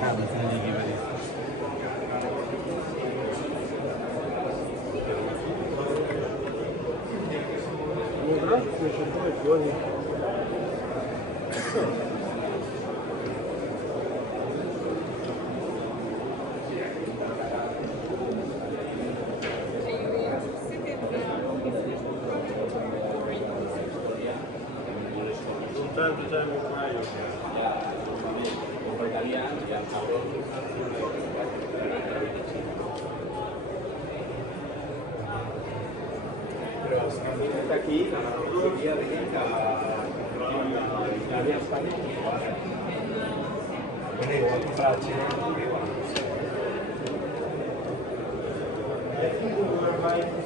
Ah, non sono gli ghibelli. Grazie, c'è poi fuori. Soltanto c'è un paio. Pero está aquí, la metodología de esta Italia Spagna. Volevo anche farci E qui dove vai?